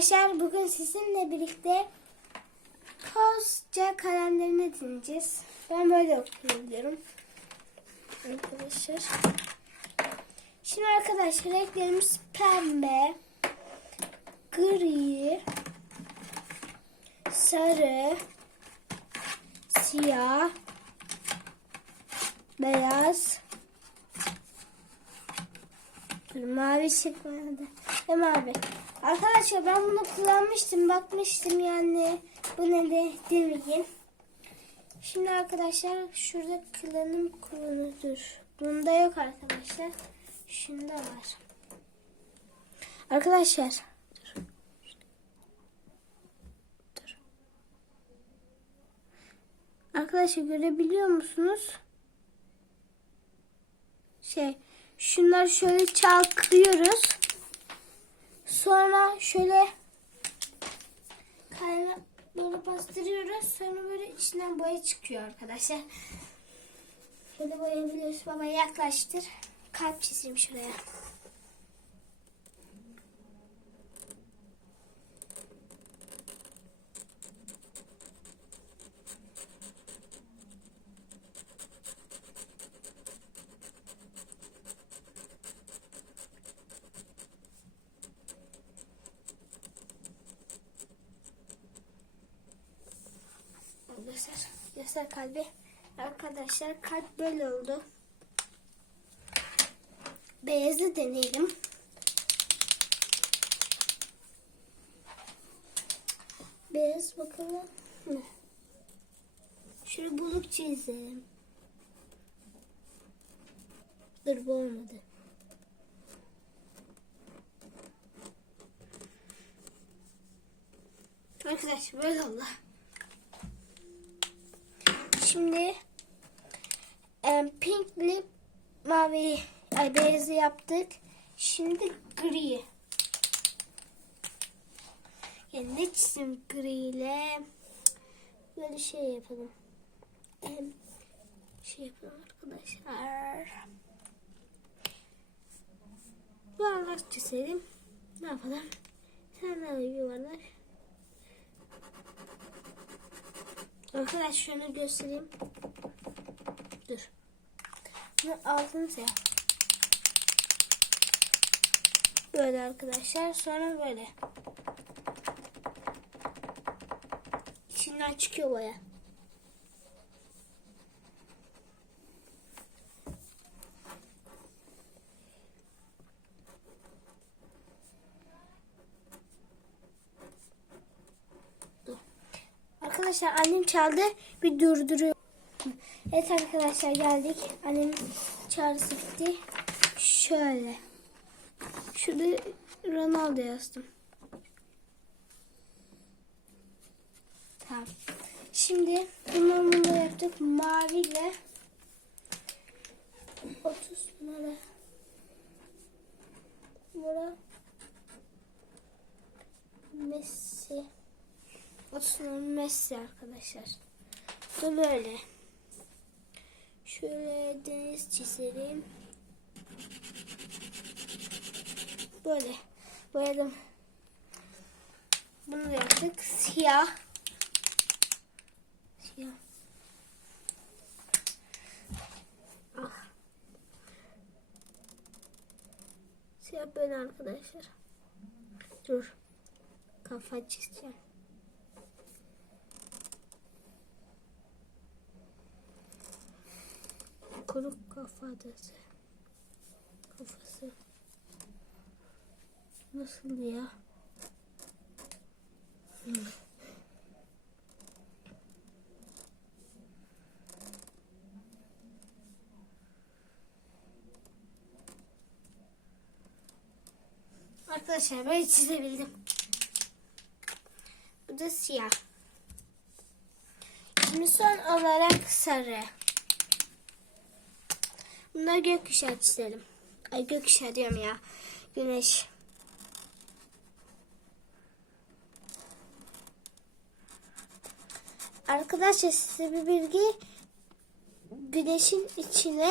arkadaşlar bugün sizinle birlikte Kozca kalemlerini dinleyeceğiz. Ben böyle okuyabiliyorum. Arkadaşlar. Şimdi arkadaşlar renklerimiz pembe, gri, sarı, siyah, beyaz, mavi çıkmadı. Ve mavi. Arkadaşlar ben bunu kullanmıştım. Bakmıştım yani. Bu ne de demeyeyim. Şimdi arkadaşlar şurada kullanım kullanıdır. Bunda yok arkadaşlar. Şunda var. Arkadaşlar. Dur. Dur. Arkadaşlar görebiliyor musunuz? Şey şunları şöyle çalkalıyoruz. Sonra şöyle kaleme böyle bastırıyoruz. Sonra böyle içinden boya çıkıyor arkadaşlar. Şöyle boyayabiliyoruz. Baba yaklaştır. Kalp çizeyim şuraya. Göster, göster kalbi. Arkadaşlar kalp böyle oldu. Beyazı deneyelim. Beyaz bakalım. Şöyle buluk çizelim. Dur bu olmadı. Arkadaşlar böyle oldu. Şimdi em, pinkli mavi ay beyazı yaptık. Şimdi gri. Yani ne çizim gri ile böyle şey yapalım. Em, şey yapalım arkadaşlar. Yuvarlak çizelim. Ne yapalım? Sen de yuvarlak. Arkadaşlar şunu göstereyim. Dur. Bunu altını siyah. Böyle arkadaşlar. Sonra böyle. İçinden çıkıyor boya. Arkadaşlar annem çaldı. Bir durduruyor. Evet arkadaşlar geldik. Annem çağrısı bitti. Şöyle. Şurada Ronaldo yazdım. Tamam. Şimdi bunları bunu yaptık. Maviyle 30 numara. Bura Messi. Osman Messi arkadaşlar. Bu böyle. Şöyle deniz çizelim. Böyle. Boyadım. Bunu yaptık. Siyah. Siyah. Ah. Siyah böyle arkadaşlar. Dur. Kafa çizeceğim. Kuru kafadası. Kafası. Nasıl ya? Arkadaşlar ben çizebildim. Bu da siyah. Şimdi son olarak sarı. Bunları gökkuşağı çizelim. Ay gökkuşağı diyorum ya. Güneş. Arkadaşlar size bir bilgi. Güneşin içine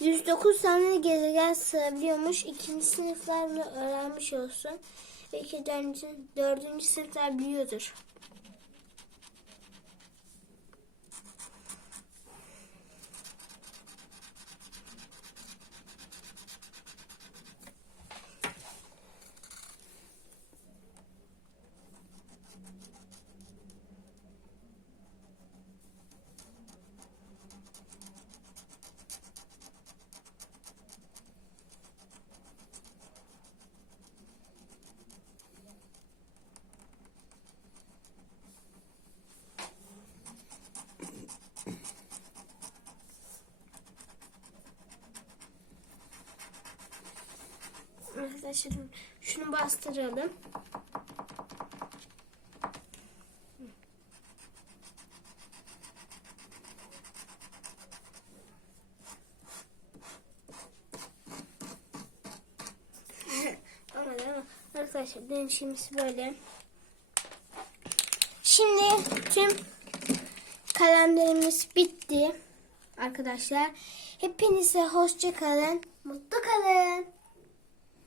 109 tane gezegen sığabiliyormuş. İkinci sınıflar bunu öğrenmiş olsun. Belki dördüncü, dördüncü sınıflar biliyordur. Arkadaşlar şunu bastıralım. Ama arkadaşlar dönüşümüz böyle. Şimdi tüm kalemlerimiz bitti. Arkadaşlar hepinize hoşça kalın. Mutlu kalın.